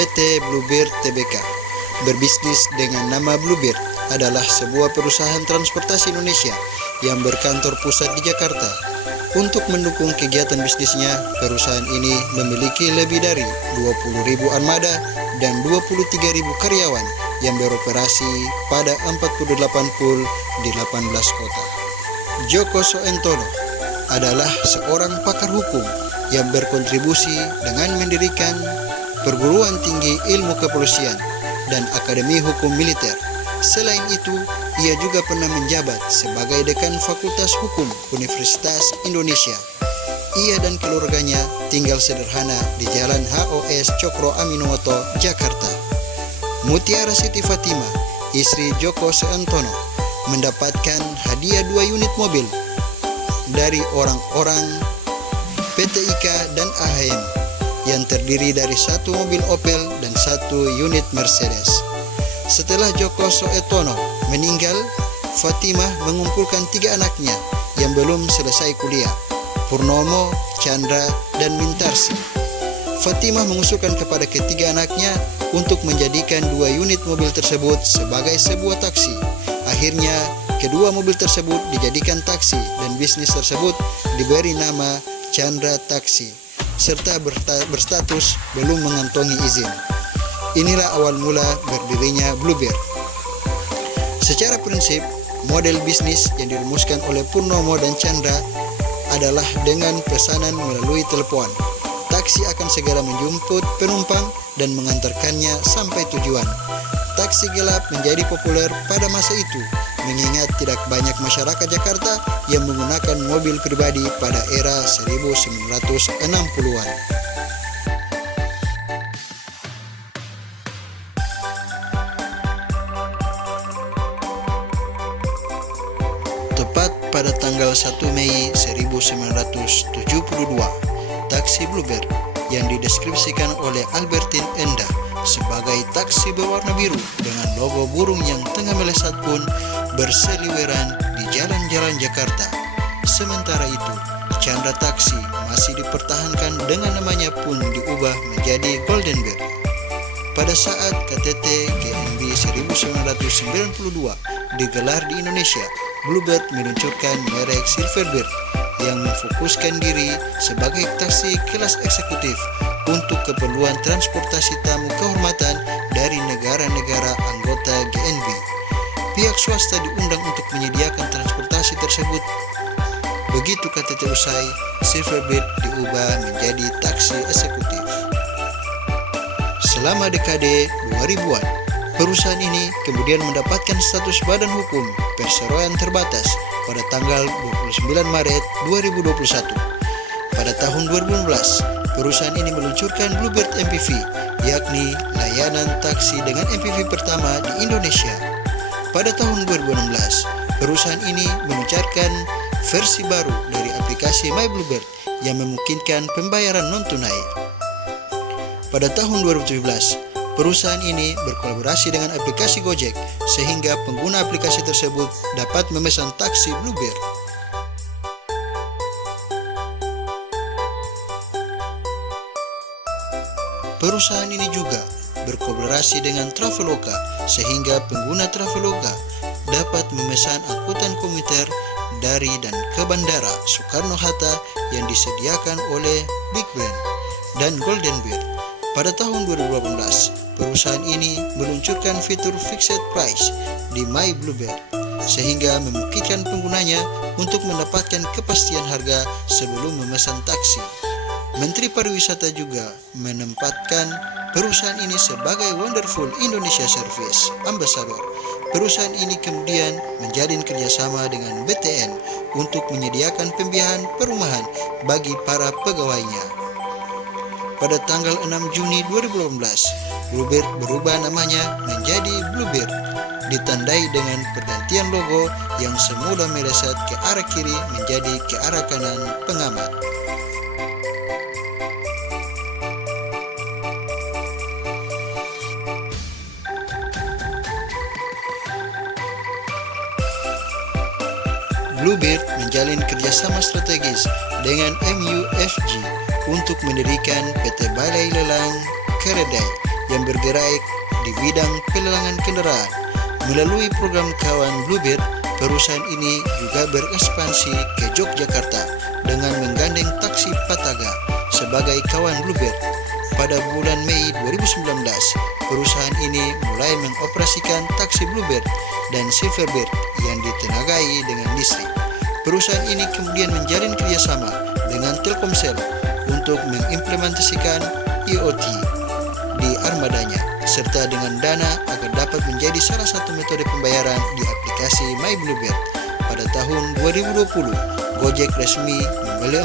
PT Bluebird Tbk berbisnis dengan nama Bluebird adalah sebuah perusahaan transportasi Indonesia yang berkantor pusat di Jakarta. Untuk mendukung kegiatan bisnisnya, perusahaan ini memiliki lebih dari 20.000 armada dan 23.000 karyawan yang beroperasi pada 48 pool di 18 kota. Djoko Soentono adalah seorang pakar hukum yang berkontribusi dengan mendirikan perguruan tinggi ilmu kepolisian dan akademi hukum militer. Selain itu, ia juga pernah menjabat sebagai dekan Fakultas Hukum Universitas Indonesia. Ia dan keluarganya tinggal sederhana di Jalan HOS Cokro Aminoto, Jakarta. Mutiara Siti Fatima, istri Djoko Soentono, mendapatkan hadiah 2 unit mobil dari orang-orang PT IKA dan AHM yang terdiri dari 1 mobil Opel dan 1 unit Mercedes. Setelah Djoko Soentono meninggal, Fatimah mengumpulkan 3 anaknya yang belum selesai kuliah, Purnomo, Chandra, dan Mintarsi. Fatimah mengusulkan kepada ketiga anaknya untuk menjadikan 2 unit mobil tersebut sebagai sebuah taksi. Akhirnya, kedua mobil tersebut dijadikan taksi dan bisnis tersebut diberi nama Chandra Taksi, serta berstatus belum mengantongi izin. Inilah awal mula berdirinya Bluebird. Secara prinsip, model bisnis yang dirumuskan oleh Purnomo dan Chandra adalah dengan pesanan melalui telepon. Taksi akan segera menjemput penumpang dan mengantarkannya sampai tujuan. Taksi gelap menjadi populer pada masa itu, mengingat tidak banyak masyarakat Jakarta yang menggunakan mobil pribadi pada era 1960-an. Tepat pada tanggal 1 Mei 1972, taksi Bluebird yang dideskripsikan oleh Albertine Endah sebagai taksi berwarna biru dengan logo burung yang tengah melesat pun berseliweran di jalan-jalan Jakarta. Sementara itu, Chandra Taksi masih dipertahankan dengan namanya pun diubah menjadi Golden Bird. Pada saat KTT GNB 1992 digelar di Indonesia, Bluebird meluncurkan merek Silverbird yang memfokuskan diri sebagai taksi kelas eksekutif untuk keperluan transportasi tamu kehormatan dari negara-negara anggota GNB. Pihak swasta diundang untuk menyediakan transportasi tersebut. Begitu KTT usai, Silverbird diubah menjadi taksi eksekutif. Selama dekade 2000-an, perusahaan ini kemudian mendapatkan status badan hukum perseroan terbatas pada tanggal 29 Maret 2021. Pada tahun 2016, perusahaan ini meluncurkan Bluebird MPV, yakni layanan taksi dengan MPV pertama di Indonesia. Pada tahun 2016, perusahaan ini meluncurkan versi baru dari aplikasi My Bluebird yang memungkinkan pembayaran non-tunai. Pada tahun 2017, perusahaan ini berkolaborasi dengan aplikasi Gojek sehingga pengguna aplikasi tersebut dapat memesan taksi Bluebird. Perusahaan ini juga berkolaborasi dengan Traveloka sehingga pengguna Traveloka dapat memesan angkutan komuter dari dan ke Bandara Soekarno-Hatta yang disediakan oleh Big Brand dan Golden Bird. Pada tahun 2018, perusahaan ini meluncurkan fitur fixed price di My Bluebird sehingga memungkinkan penggunanya untuk mendapatkan kepastian harga sebelum memesan taksi. Menteri Pariwisata juga menempatkan perusahaan ini sebagai Wonderful Indonesia Service Ambassador. Perusahaan ini kemudian menjalin kerjasama dengan BTN untuk menyediakan pembiayaan perumahan bagi para pegawainya. Pada tanggal 6 Juni 2018, Bluebird berubah namanya menjadi Bluebird, ditandai dengan pergantian logo yang semula melesat ke arah kiri menjadi ke arah kanan pengamat. Bluebird menjalin kerjasama strategis dengan MUFG untuk mendirikan PT Balai Lelang Keredai yang bergerak di bidang pelelangan kendaraan. Melalui program Kawan Bluebird, perusahaan ini juga berekspansi ke Yogyakarta dengan menggandeng taksi Pataga sebagai Kawan Bluebird. Pada bulan Mei 2019, perusahaan ini mulai mengoperasikan taksi Bluebird dan Silverbird yang ditenagai dengan listrik. Perusahaan ini kemudian menjalin kerjasama dengan Telkomsel untuk mengimplementasikan IoT di armadanya, serta dengan Dana agar dapat menjadi salah satu metode pembayaran di aplikasi My Bluebird. Pada tahun 2020, Gojek resmi membeli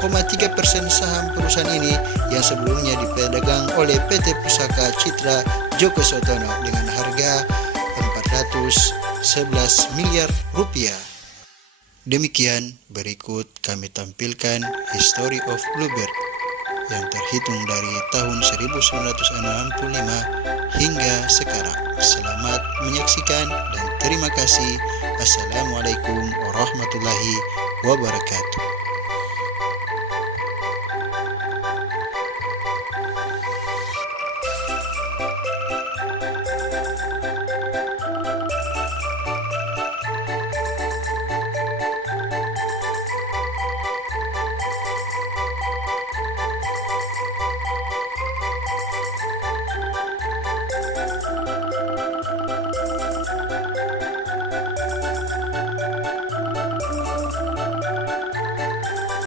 4,3% saham perusahaan ini yang sebelumnya dipegang oleh PT Pusaka Citra Djoko Soetono dengan harga 411 miliar rupiah. Demikian, berikut kami tampilkan History of Bluebird yang terhitung dari tahun 1965 hingga sekarang. Selamat menyaksikan dan terima kasih. Assalamualaikum warahmatullahi wabarakatuh.